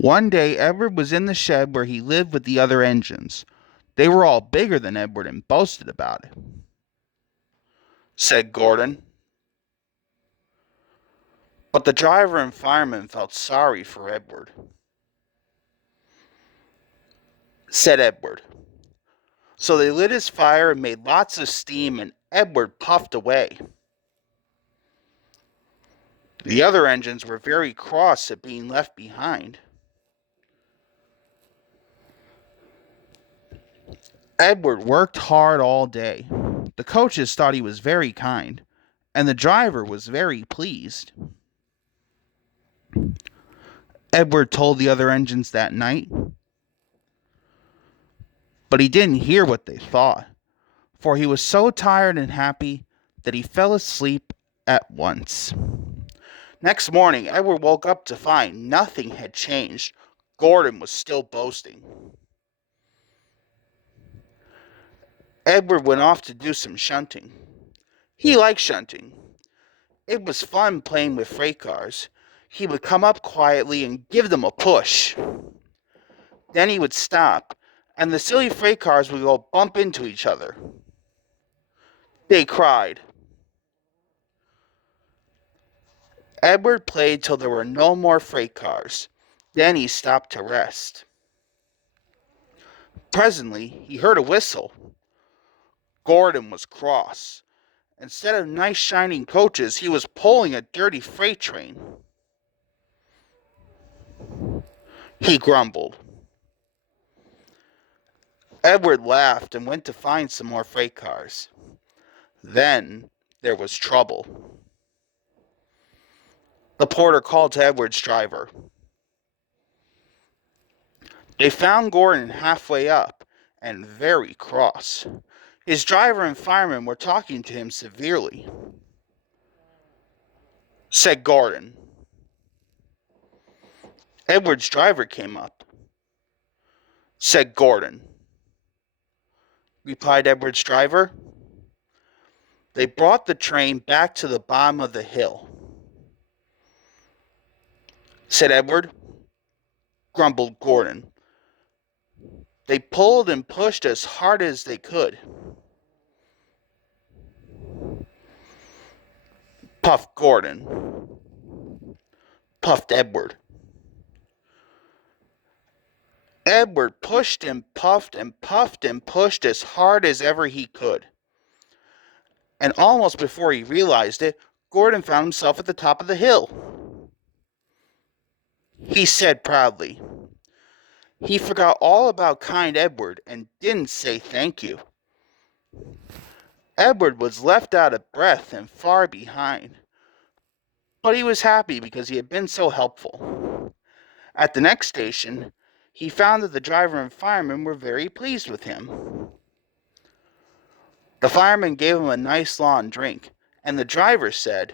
One day, Edward was in the shed where he lived with the other engines. They were all bigger than Edward and boasted about it. Said Gordon. But the driver and fireman felt sorry for Edward. Said Edward. So they lit his fire and made lots of steam, and Edward puffed away. The other engines were very cross at being left behind. Edward worked hard all day. The coaches thought he was very kind, and the driver was very pleased. Edward told the other engines that night, but he didn't hear what they thought, for he was so tired and happy that he fell asleep at once. Next morning, Edward woke up to find nothing had changed. Gordon was still boasting. Edward went off to do some shunting. He liked shunting. It was fun playing with freight cars. He would come up quietly and give them a push. Then he would stop, and the silly freight cars would go bump into each other. They cried. Edward played till there were no more freight cars. Then he stopped to rest. Presently, he heard a whistle. Gordon was cross. Instead of nice shining coaches, he was pulling a dirty freight train. He grumbled. Edward laughed and went to find some more freight cars. Then there was trouble. The porter called to Edward's driver. They found Gordon halfway up and very cross. His driver and fireman were talking to him severely. Said Gordon. Edward's driver came up. Said Gordon. Replied Edward's driver. They brought the train back to the bottom of the hill. Said Edward. Grumbled Gordon. They pulled and pushed as hard as they could. Puffed Gordon. Puffed Edward. Edward pushed and puffed and puffed and pushed as hard as ever he could. And almost before he realized it, Gordon found himself at the top of the hill. He said proudly. He forgot all about kind Edward and didn't say thank you. Edward was left out of breath and far behind. But he was happy because he had been so helpful. At the next station, he found that the driver and fireman were very pleased with him. The fireman gave him a nice long drink, and the driver said,